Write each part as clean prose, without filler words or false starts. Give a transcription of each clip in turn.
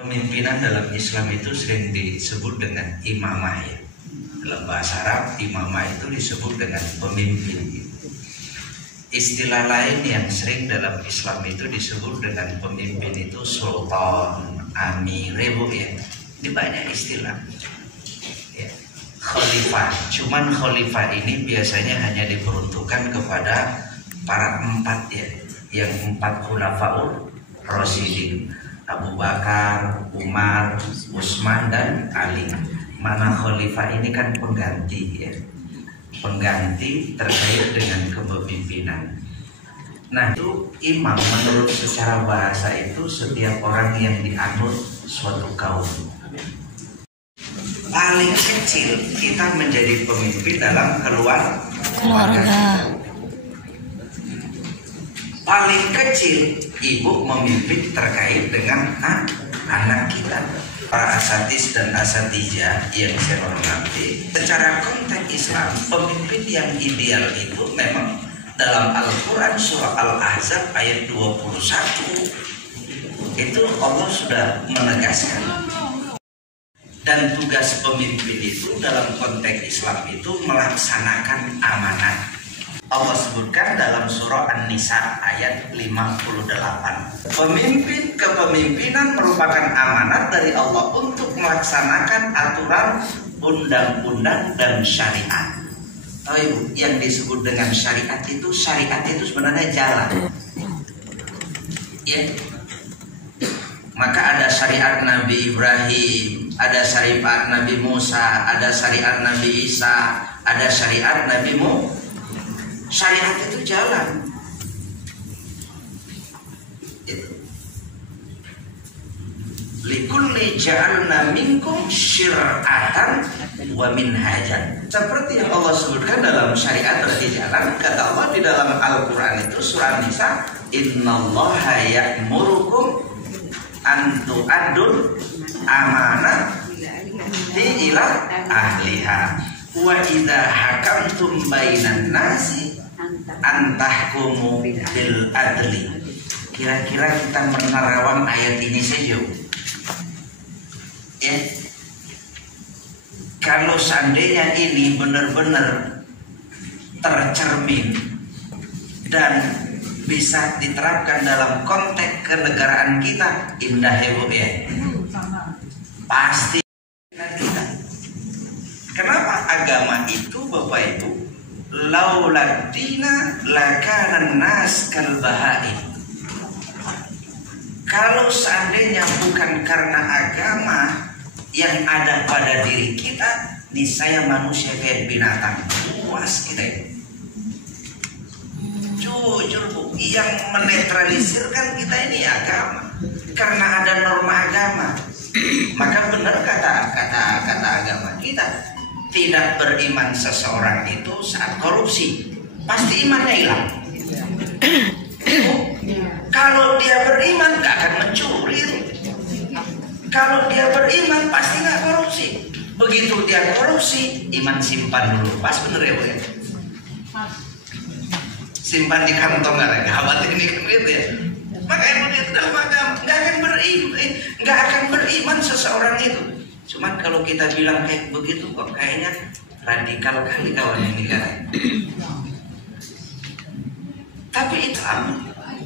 Pemimpinan dalam Islam itu sering disebut dengan imamah ya. Dalam bahasa Arab imamah itu disebut dengan pemimpin. Istilah lain yang sering dalam Islam itu disebut dengan pemimpin itu sultan, amir, ya. Ini banyak istilah. Ya. Khalifah. Cuman khalifah ini biasanya hanya diperuntukkan kepada para empat ya, yang empat khulafaur rasyidin. Abu Bakar, Umar, Utsman, dan Ali. Mana khalifah ini kan pengganti ya. Pengganti terkait dengan kepemimpinan. Nah itu imam menurut secara bahasa itu setiap orang yang dianut suatu kaum. Paling kecil kita menjadi pemimpin dalam keluarga. Paling kecil ibu memimpin terkait dengan anak kita. Para asatidz dan asatijah yang saya hormati, secara konteks Islam, pemimpin yang ideal itu memang dalam Al-Quran surah Al-Ahzab ayat 21 itu Allah sudah menegaskan. Dan tugas pemimpin itu dalam konteks Islam itu melaksanakan amanat. Allah sebutkan dalam surah An-Nisa ayat 58. Kepemimpinan merupakan amanat dari Allah untuk melaksanakan aturan undang-undang dan syariat. Oh ibu, yang disebut dengan syariat itu sebenarnya jalan. Ya. Maka ada syariat Nabi Ibrahim, ada syariat Nabi Musa, ada syariat Nabi Isa, ada syariat Nabi Muhammad. Syariat itu jalan. Likulli ja'alna minkum syir'atan wa minhajan. Seperti yang Allah sebutkan dalam syariat berarti jalan. Kata Allah di dalam Al-Quran itu surah Nisa, innallaha ya'murukum an tu'addul amanah ila ahliha wa idza hakamtum bainan nasi antahkumu bil adli. Kira-kira kita menerawang ayat ini saja ya. Kalau seandainya ini benar-benar tercermin dan bisa diterapkan dalam konteks kenegaraan kita, indah ya bu ya. Pasti kita. Kenapa agama itu bapak ibu? Lauladina lakanan nas kalbahai. Kalau seandainya bukan karena agama yang ada pada diri kita, niscaya manusia kayak binatang buas kita ini. Jujur bu, yang menetralisirkan kita ini agama. Karena ada norma agama. Maka benar kata agama kita. Tidak beriman seseorang itu saat korupsi, pasti imannya hilang. Kalau dia beriman gak akan mencuri. Kalau dia beriman pasti gak korupsi. Begitu dia korupsi, iman simpan dulu. Pas bener ya bu ya? Simpan di kantong gak ini kan gitu ya. Maka emang itu dalam agama gak akan beriman seseorang itu. Cuman kalau kita bilang kayak begitu kok kayaknya radikal kali kawan ini kan. Tapi itu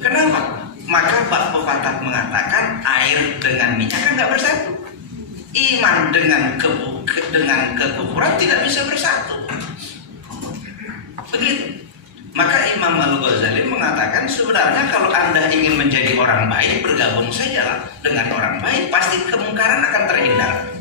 kenapa? Maka Pak Pepatah mengatakan air dengan minyak kan nggak bersatu. Iman dengan kekufuran tidak bisa bersatu. Begitu. Maka Imam Al-Ghazali mengatakan sebenarnya kalau Anda ingin menjadi orang baik, bergabung sajalah dengan orang baik, pasti kemungkaran akan terhindar.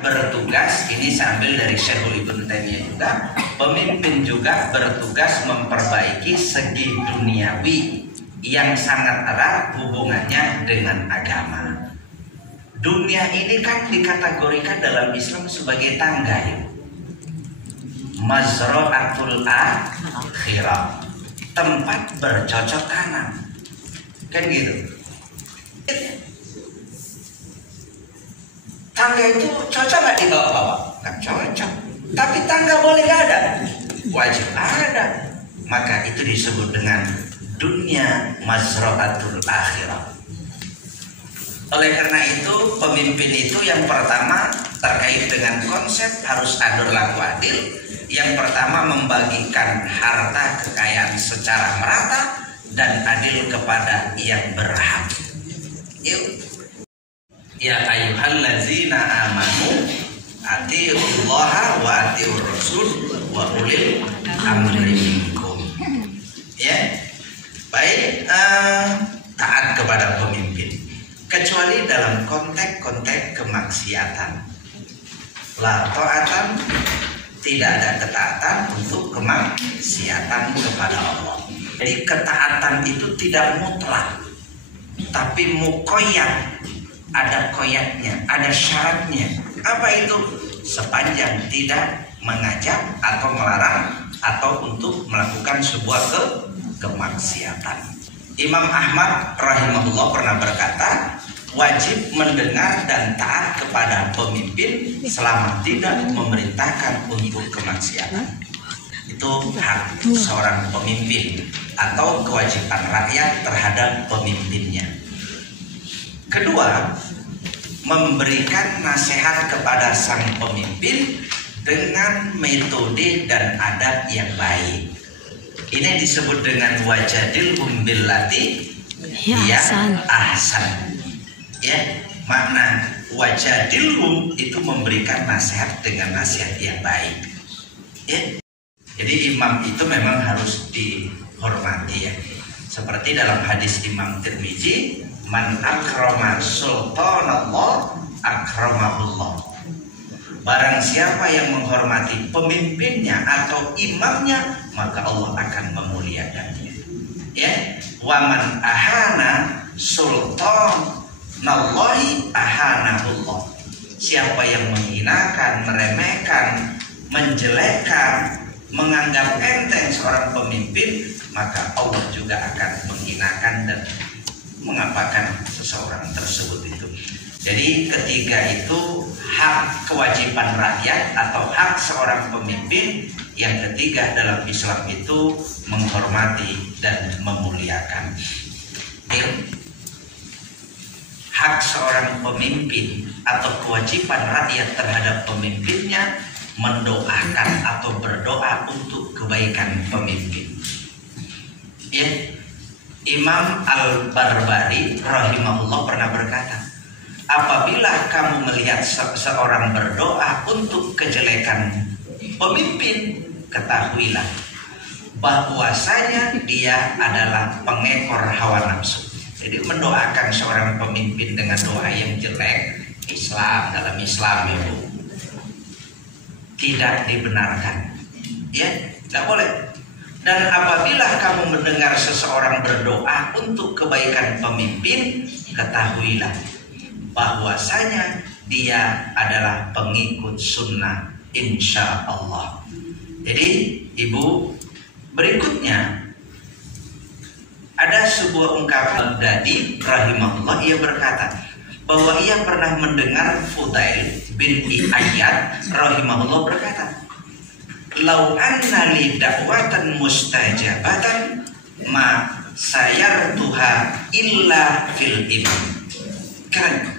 Bertugas, ini sambil dari Syekhul Ibn Taimiyah juga, pemimpin juga bertugas memperbaiki segi duniawi yang sangat erat hubungannya dengan agama. Dunia ini kan dikategorikan dalam Islam sebagai tangga ya. Mazra'atul akhirah, tempat bercocok tanam. Kan gitu. Tangga itu cocok nggak dibawa-bawa? Nggak cocok. Tapi tangga boleh nggak ada? Wajib ada. Maka itu disebut dengan dunia mazra'atul akhirah. Oleh karena itu pemimpin itu yang pertama terkait dengan konsep harus adil laku adil. Yang pertama membagikan harta kekayaan secara merata dan adil kepada yang berhak. Yuk. Ya ayyuhallazina amanu atiullaha wa atiur rasul wa ulil amri minkum. Ya. Baik, taat kepada pemimpin kecuali dalam konteks kemaksiatan. La ta'atan, tidak ada ketaatan untuk kemaksiatan kepada Allah. Jadi ketaatan itu tidak mutlak, tapi muqayyad, ada koyatnya, ada syaratnya. Apa itu? Sepanjang tidak mengajak atau melarang atau untuk melakukan sebuah kemaksiatan. Imam Ahmad rahimahullah pernah berkata, wajib mendengar dan taat kepada pemimpin selama tidak memerintahkan untuk kemaksiatan. Itu hak seorang pemimpin atau kewajiban rakyat terhadap pemimpinnya. Kedua, memberikan nasihat kepada sang pemimpin dengan metode dan adab yang baik. Ini disebut dengan wajadilhum billati hiya ahsan. Ya, makna wajadilhum itu memberikan nasihat dengan nasihat yang baik. Ya. Jadi imam itu memang harus dihormati ya. Seperti dalam hadis Imam Tirmizi, man akrama sultanallah akramahullah. Barang siapa yang menghormati pemimpinnya atau imamnya, maka Allah akan memuliakannya. Ya, waman ahana sultanallahi ahanahullah. Siapa yang menghinakan, meremehkan, menjelekkan, menganggap enteng seorang pemimpin, maka Allah juga akan menghinakan dan mengapakan seseorang tersebut itu. Jadi ketiga itu hak kewajiban rakyat atau hak seorang pemimpin. Yang ketiga dalam Islam itu menghormati dan memuliakan. Hak seorang pemimpin atau kewajiban rakyat terhadap pemimpinnya mendoakan atau berdoa untuk kebaikan pemimpin. Ya, Imam Al-Barbari rahimahullah pernah berkata, apabila kamu melihat seorang berdoa untuk kejelekan pemimpin, ketahuilah bahwasanya dia adalah pengekor hawa nafsu. Jadi mendoakan seorang pemimpin dengan doa yang jelek, dalam Islam ya Bu, tidak dibenarkan. Ya, tidak boleh. Dan apabila kamu mendengar seseorang berdoa untuk kebaikan pemimpin, ketahuilah bahwasanya dia adalah pengikut sunnah insya Allah. Jadi Ibu, berikutnya ada sebuah ungkapan Baghdadi rahimahullah, ia berkata bahwa ia pernah mendengar Fudail bin Iyad rahimahullah berkata, lau anna li da'watan mustajabatan ma sayartuha illa fil ilm. Keren.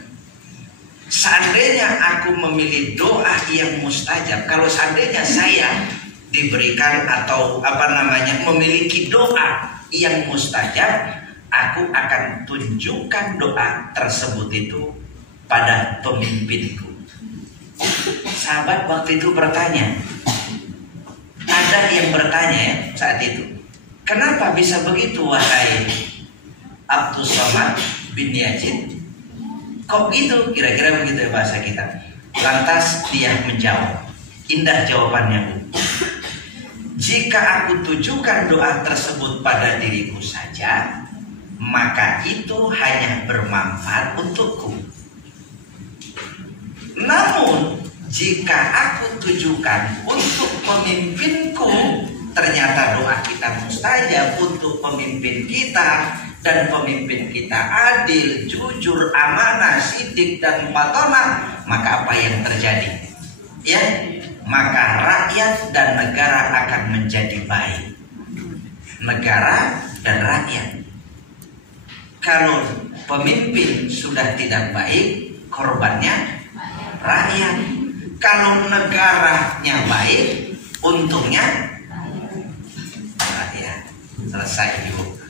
Seandainya aku memilih doa yang mustajab, kalau seandainya saya diberikan atau memiliki doa yang mustajab, aku akan tunjukkan doa tersebut itu pada pemimpinku. Sahabat waktu itu bertanya, ada yang bertanya ya saat itu, kenapa bisa begitu wahai Abdus Somad bin Yazid? Kok gitu? Kira-kira begitu ya bahasa kita. Lantas dia menjawab, indah jawabannya Bu. Jika aku tujukan doa tersebut pada diriku saja, maka itu hanya bermanfaat untukku. Namun jika aku tujukan untuk pemimpinku, ternyata doa kita mustajab untuk pemimpin kita, dan pemimpin kita adil, jujur, amanah, sidik, dan patonah, maka apa yang terjadi? Ya, maka rakyat dan negara akan menjadi baik. Negara dan rakyat. Kalau pemimpin sudah tidak baik, korbannya rakyat. Kalau negaranya baik, untungnya rakyat. Selesai, Ibu.